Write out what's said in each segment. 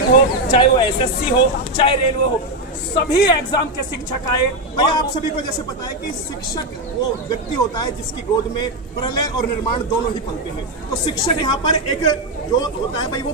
हो, चाहे वो एसएससी हो, चाहे रेलवे हो, सभी एग्जाम के शिक्षक आए। भैया आप सभी को जैसे पता है कि शिक्षक वो व्यक्ति होता है जिसकी गोद में प्रलय और निर्माण दोनों ही पलते हैं। तो शिक्षक यहाँ पर एक जो होता है भाई वो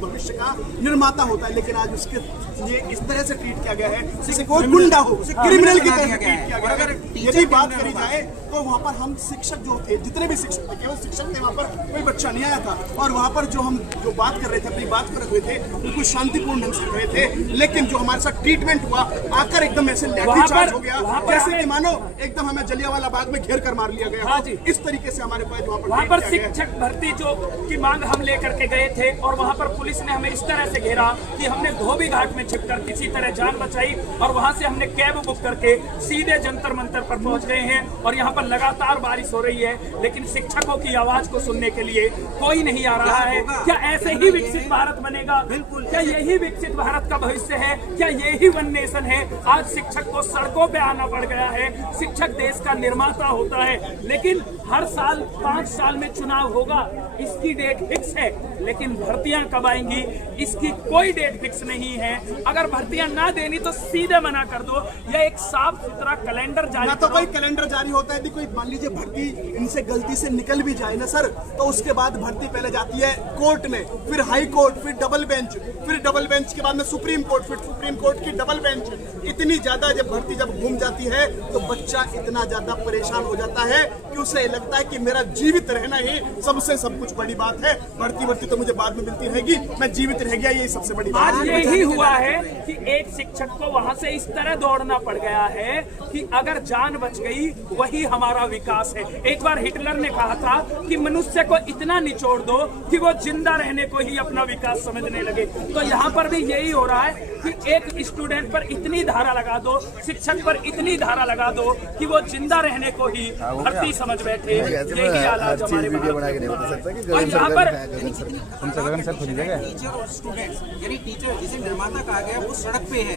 भविष्य का निर्माता होता है, लेकिन आज उसके लिए इस तरह से ट्रीट किया गया है जैसे कोई गुंडा हो, क्रिमिनल की तरह ट्रीट किया गया है। यदि बात करी जाए तो वहाँ पर हम शिक्षक जो थे, जितने भी शिक्षक थे, केवल शिक्षक थे, वहाँ पर कोई बच्चा नहीं आया था। और वहाँ पर जो हम जो बात कर रहे थे, अपनी बात कर रहे थे, बिल्कुल शांतिपूर्ण ढंग से कर रहे थे, लेकिन जो हमारे साथ ट्रीटमेंट हुआ आकर एकदम ऐसे लाठीचार्ज हो गया, जैसे कि मानो एकदम हमें जलियांवाला बाग में घेर कर मार लिया गया। हाँ जी, इस तरीके से हमारे पास वहाँ पर शिक्षक भर्ती जो की मांग हम लेकर के गए थे, और वहाँ पर पुलिस ने हमें इस तरह से घेरा कि हमने धोबी घाट में छिपकर किसी तरह जान बचाई, और वहाँ से हमने कैब बुक करके सीधे जंतर मंतर पर पहुँच गए हैं। और यहाँ पर लगातार बारिश हो रही है, लेकिन शिक्षकों की आवाज को सुनने के लिए कोई नहीं आ रहा है। क्या ऐसे ही विकसित भारत बनेगा? बिल्कुल। क्या यही विकसित भारत का भविष्य है? क्या यही वन नेशन है? आज शिक्षक को सड़कों पे आना पड़ गया है। शिक्षक देश का निर्माता होता है, लेकिन हर साल 5 साल में चुनाव होगा, इसकी डेट फिक्स है, लेकिन भर्तियां कब आएंगी इसकी कोई डेट फिक्स नहीं है। अगर भर्तियां ना देनी तो सीधे मना कर दो, या एक साफ सुथरा कैलेंडर जारी तो कोई कैलेंडर जारी होता है। यदि कोई मान लीजिए भर्ती इनसे गलती से निकल भी जाए ना सर, तो उसके बाद भर्ती पहले जाती है कोर्ट में, फिर हाई कोर्ट, फिर डबल बेंच, फिर डबल बेंच के बाद में सुप्रीम कोर्ट, फिर सुप्रीम कोर्ट की डबल बेंच। इतनी ज्यादा जब भर्ती जब घूम जाती है तो बच्चा इतना ज्यादा परेशान हो जाता है कि उसे लगता है कि मेरा जीवित रहना ही सबसे सब कुछ बड़ी बात है। भर्ती तो मुझे बाद में मिलती रहेगी, मैं जीवित रह गया, यही सबसे बड़ी बात है। आज यही हुआ है कि एक शिक्षक को वहां से इस तरह दौड़ना पड़ गया है कि अगर जान बच गई वही हमारा विकास है। एक बार हिटलर ने कहा था कि मनुष्य को इतना निचोड़ दो कि वो जिंदा रहने को ही अपना विकास समझने लगे। तो यहाँ पर भी यही हो रहा है कि एक स्टूडेंट पर इतनी धारा लगा दो, शिक्षक पर इतनी धारा लगा दो कि वो जिंदा रहने को ही भर्ती समझ बैठे। यही हालात हमारे यहाँ पर टीचर और स्टूडेंट्स यानी टीचर जिसे निर्माता कहा गया वो सड़क पे है।